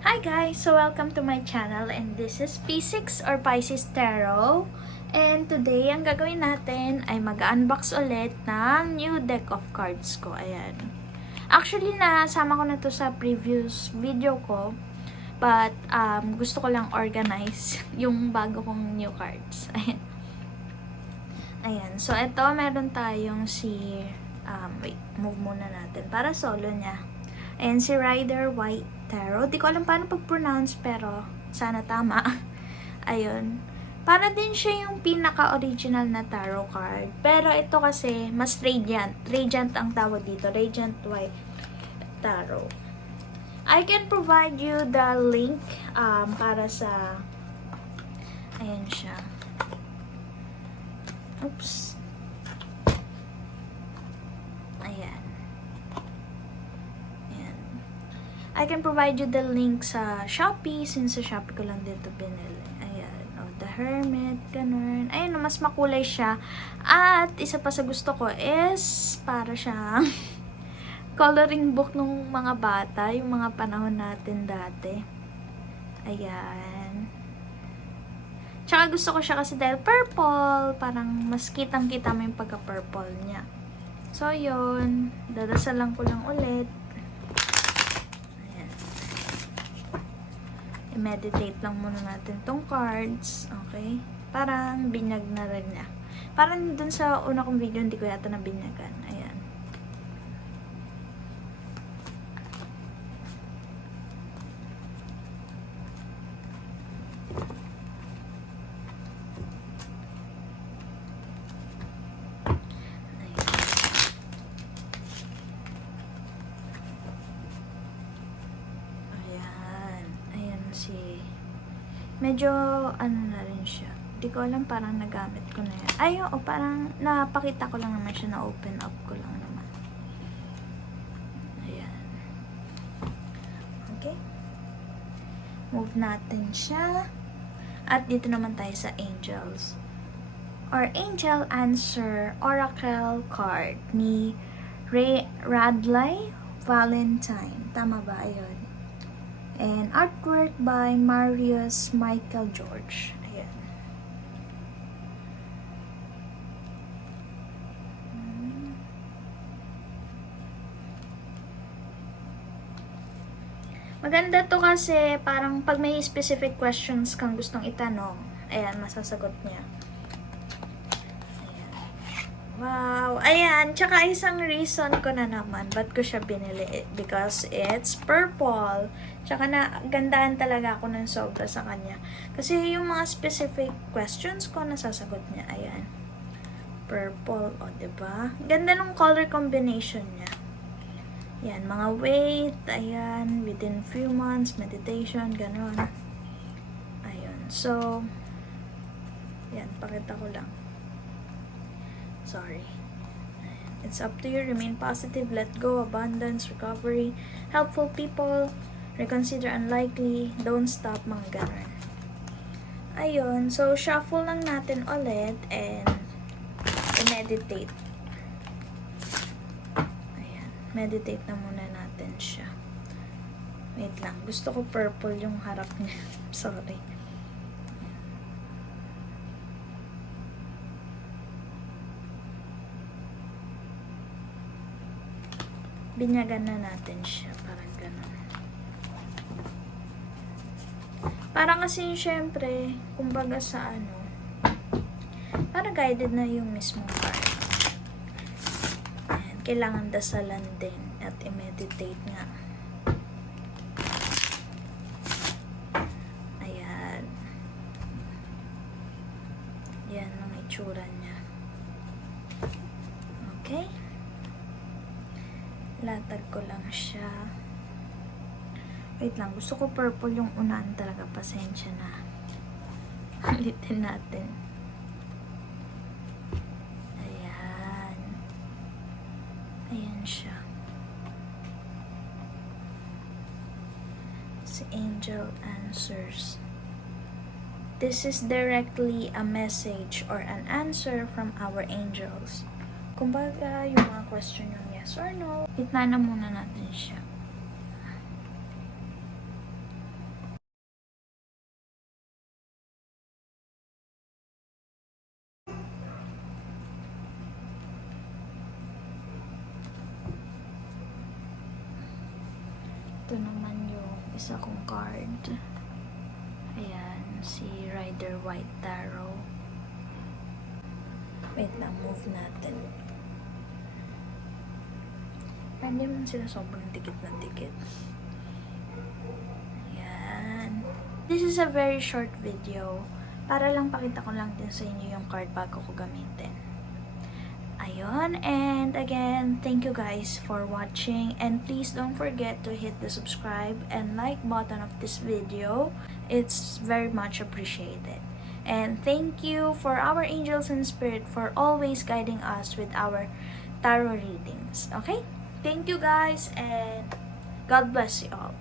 Hi guys! So welcome to my channel and this is P6 or Pisces Tarot. And today, ang gagawin natin ay mag-unbox ulit ng new deck of cards ko. Ayan. Actually, nasama ko na to sa previous video ko. But, gusto ko lang organize yung bago kong new cards. Ayan. Ayan. So, ito, meron tayong si... wait, move muna natin. Para solo niya. Ayan, si Rider White Tarot. Di ko alam paano pag-pronounce, pero sana tama. Ayun. Para din siya yung pinaka-original na tarot card. Pero ito kasi, mas radiant. Radiant ang tawag dito. Radiant White Tarot. I can provide you the link para sa... Ayan siya. Oops. Ayan. I can provide you the link sa Shopee, since sa Shopee ko lang dito binili. Ayan, The Hermit, ganun. Ayan, mas makulay siya. At, isa pa sa gusto ko is, para siyang coloring book ng mga bata, yung mga panahon natin dati. Ayan. Tsaka gusto ko siya kasi dahil purple, parang mas kitang-kita mo yung pagka-purple niya. So, yun. Dadasalan ko lang ulit. I-meditate lang muna natin tong cards. Okay? Parang binyag na rin niya. Parang dun sa una kong video, hindi ko yata na binyagan. Ayan. Medyo, na rin siya. Di ko alam, parang nagamit ko na yan. Ay, oo, parang napakita ko lang naman siya, na-open up ko lang naman. Ayan. Okay. Move natin siya. At dito naman tayo sa Angels. Or Angel Answer Oracle Card ni Radley Valentine. Tama ba? Ayun. And artwork by Marius Michael George. Ayan. Maganda to kasi parang pag may specific questions kang gustong itanong, ayan, masasagot niya. Wow! Ayan, tsaka isang reason ko na naman ba't ko siya binili. Because it's purple. Tsaka na, gandaan talaga ako ng sobra sa kanya. Kasi yung mga specific questions ko, nasasagot niya. Ayan. Purple, o diba? Ganda ng color combination niya. Ayan, mga weight, ayan, within few months, meditation, ganun. Ayun, so, ayan, pakita ko lang. Sorry. It's up to you. Remain positive. Let go. Abundance. Recovery. Helpful people. Reconsider unlikely. Don't stop. Mga ganun. Ayun. So, shuffle lang natin ulit and meditate. Ayan. Meditate na muna natin siya. Wait lang. Gusto ko purple yung harap niya. Sorry. Binyagan na natin siya, parang gano'n. Parang kasi syempre, kumbaga sa parang guided na yung mismong card. Ayan, kailangan dasalan din at i-meditate nga. Ayan. Yan ang itsura niya. Okay? Latag ko lang siya. Wait lang, gusto ko purple yung unahan talaga. Pasensya na. Ulitin natin. Ayan. Ayan siya. Si Angel Answers. This is directly a message or an answer from our angels. Kumbaga, yung mga question yung yes or no. Gitna na muna natin siya. isa kong card. Ayan, si Rider White Tarot. Wait lang, move natin. Hindi man sila sobrang dikit na dikit. Ayan. This is a very short video. Para lang pakita ko lang din sa inyo yung card bago ko gamitin. Ayun, and again, thank you guys for watching, and please don't forget to hit the subscribe and like button of this video. It's very much appreciated. And thank you for our angels and spirit for always guiding us with our tarot readings. Okay? Thank you guys, and God bless you all.